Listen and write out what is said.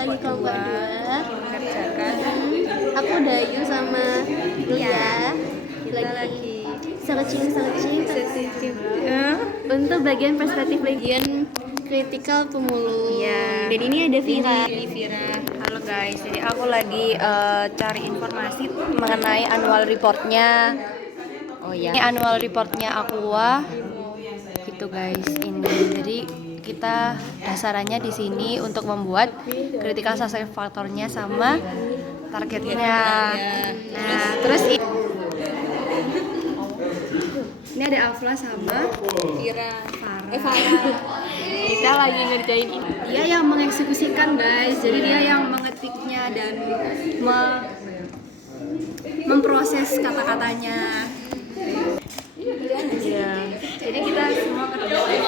lagi kelompok 2 mengerjakan. Aku Dayu sama Lia Kita lagi searching sensitif. untuk bagian perspektif bagian kritikal pemulung. Iya. Dan ini ada Vira. Ini Vira. Halo guys, jadi aku lagi cari informasi mengenai annual reportnya. Oh ya. Ini annual reportnya Aqua. Gitu guys, ini. Jadi kita dasarannya di sini untuk membuat critical success factor-nya sama targetnya. Nah, terus ini ada Afla sama Vira. Farah. Kita lagi ngerjain ini. Dia yang mengeksekusikan guys, jadi dia yang mengetiknya dan memproses kata-katanya. Iya. Jadi kita semua ngerjain